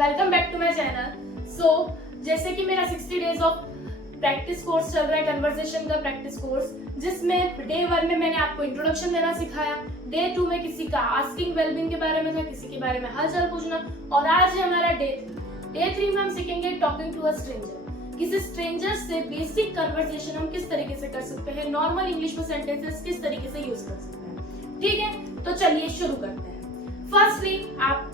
Welcome back to my channel. जैसे कि मेरा 60 डेज ऑफ प्रैक्टिस कोर्स चल रहा है, कन्वर्सेशन का प्रैक्टिस कोर्स, जिसमें डे 1 में मैंने आपको इंट्रोडक्शन देना सिखाया, डे 2 में किसी का आस्किंग वेलबींग के बारे में था, किसी के बारे में हालचाल पूछना, और आज है हमारा डे 3। डे 3 में हम सीखेंगे टॉकिंग टू अ स्ट्रेंजर। किसी स्ट्रेंजर से बेसिक कन्वर्सेशन हम किस तरीके से कर सकते हैं, नॉर्मल इंग्लिश में सेंटेंसेस किस तरीके से यूज कर सकते हैं। ठीक है, तो चलिए शुरू करते हैं। फर्स्टली आप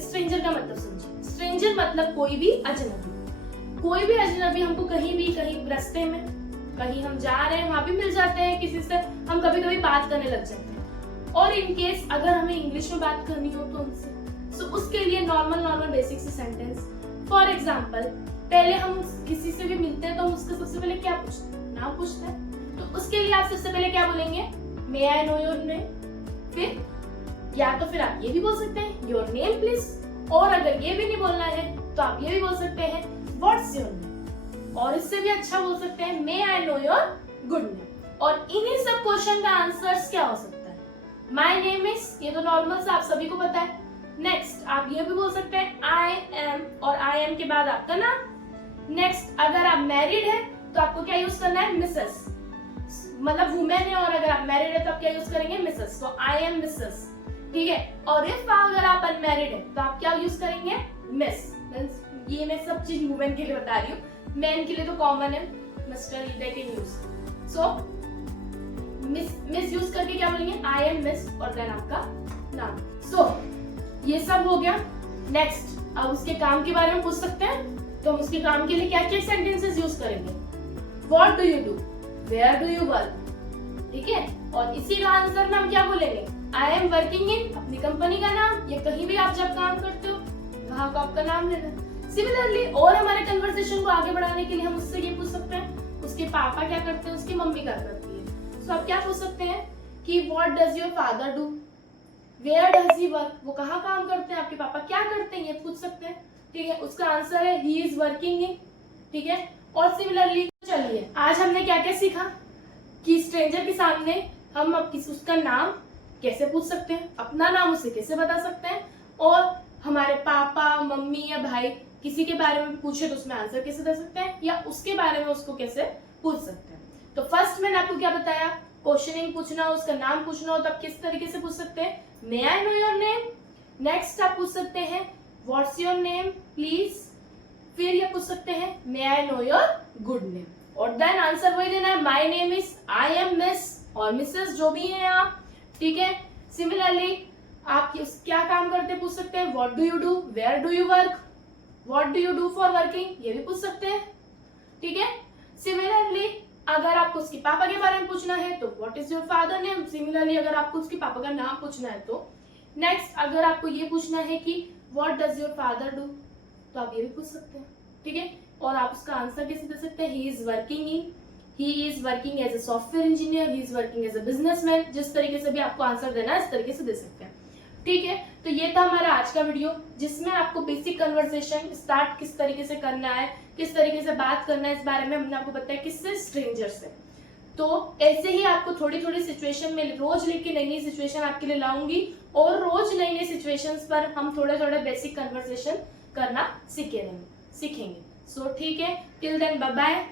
स्ट्रेंजर का मतलब समझिए। स्ट्रेंजर मतलब कोई भी अजनबी। कोई भी अजनबी हमको कहीं रास्ते में, कहीं हम जा रहे हैं, वहां भी मिल जाते हैं, किसी से हम कभी कभी बात करने लग जाते हैं, और इन केस अगर हमें इंग्लिश में बात करनी हो तो उनसे, सो उसके लिए नॉर्मल बेसिक सी सेंटेंस। फॉर एग्जाम्पल, पहले हम किसी से भी मिलते हैं तो हम उसके सबसे पहले क्या पूछते हैं, नाम पूछते हैं। तो उसके लिए आप सबसे पहले क्या बोलेंगे, मे आई नो योर नेम। फिर या तो फिर आप ये भी बोल सकते हैं योर नेम प्लीज, और अगर ये भी नहीं बोलना है तो आप ये भी बोल सकते हैं व्हाट्स योर नेम, और इससे भी अच्छा बोल सकते हैं may I know your good name. और इन्हीं सब क्वेश्चन का आंसर्स क्या हो सकता है, माय नेम इज, ये तो नॉर्मल सा आप सभी को पता है। नेक्स्ट आप ये भी बोल सकते हैं आई एम, और आई एम के बाद आपका नाम। नेक्स्ट अगर आप मैरिड है तो आपको क्या यूज करना है, मिसेस, मतलब वुमेन है, और अगर आप मैरिड है तो आप क्या यूज करेंगे, मिसेस, तो आई एम मिसेस। ठीक है, और इफ अगर आप अनमैरिड है तो आप क्या यूज करेंगे, मिस। ये मैं सब चीज वुमेन के लिए बता रही हूँ, मैन के लिए तो कॉमन है mister, they can use. So miss use करके क्या बोलेंगे, आई एम मिस, और देन आपका नाम। सो ये सब हो गया। नेक्स्ट अब उसके काम के बारे में पूछ सकते हैं, तो हम उसके काम के लिए क्या क्या सेंटेंसेस यूज करेंगे, what do you do, where do you work. ठीक है, और इसी का आंसर में हम क्या बोलेंगे, आई एम वर्किंग इन, अपनी कंपनी का नाम, या कहीं भी आप जब काम करते हो वहां का आपका नाम लेना। सिमिलरली और हमारे कन्वर्सेशन को आगे बढ़ाने के लिए हम उससे ये पूछ सकते हैं, उसके पापा क्या करते हैं, उसकी मम्मी क्या करती है। सो आप क्या पूछ सकते हैं कि what does your father do, where does he work, वो कहाँ काम करते हैं, आपके पापा क्या करते हैं, ये पूछ सकते हैं। ठीक है, उसका आंसर है ही इज वर्किंग इन। ठीक है, और सिमिलरली चलिए आज हमने क्या क्या सीखा कि स्ट्रेंजर के सामने हम उसका नाम कैसे पूछ सकते हैं, अपना नाम उसे कैसे बता सकते हैं, और हमारे पापा मम्मी या भाई किसी के बारे में पूछे तो उसमें आंसर कैसे दे सकते हैं, या उसके बारे में उसको कैसे पूछ सकते हैं। तो फर्स्ट मैंने आपको क्या बताया, क्वेश्चनिंग पूछना हो, उसका नाम पूछना हो तब किस तरीके से पूछ सकते हैं, may I know your name. Next आप पूछ सकते हैं व्हाट्स योर नेम प्लीज। फिर ये पूछ सकते हैं may I know your good name, और देन आंसर वही देना है, my name is, I am miss, और मिसेस जो भी हैं आप। ठीक है, सिमिलरली आप क्या काम करते पूछ सकते हैं, what do you do, where do you work, what do you do for working, ये भी पूछ सकते हैं। ठीक है, सिमिलरली अगर आपको उसके पापा के बारे में पूछना है तो what is your father name. Similarly अगर आपको उसके पापा का नाम पूछना है तो। नेक्स्ट अगर आपको ये पूछना है कि what does your father do, तो आप ये भी पूछ सकते हैं। ठीक है, और आप उसका आंसर कैसे दे सकते हैं, he is working in, he is working as a software engineer, he is working as a businessman। जिस तरीके से भी आपको आंसर देना है इस तरीके से दे सकते हैं। ठीक है, तो ये था हमारा आज का वीडियो, जिसमें आपको बेसिक कन्वर्सेशन स्टार्ट किस तरीके से करना है, किस तरीके से बात करना है, इस बारे में हमने आपको बताया, किससे, स्ट्रेंजर से। तो ऐसे ही आपको थोड़ी थोड़ी सिचुएशन में रोज लेके नई नई सिचुएशन आपके लिए लाऊंगी, और रोज नई नई सिचुएशंस पर हम थोड़े थोड़े बेसिक कन्वर्सेशन करना सीखेंगे। सो ठीक है, टिल देन बाय बाय।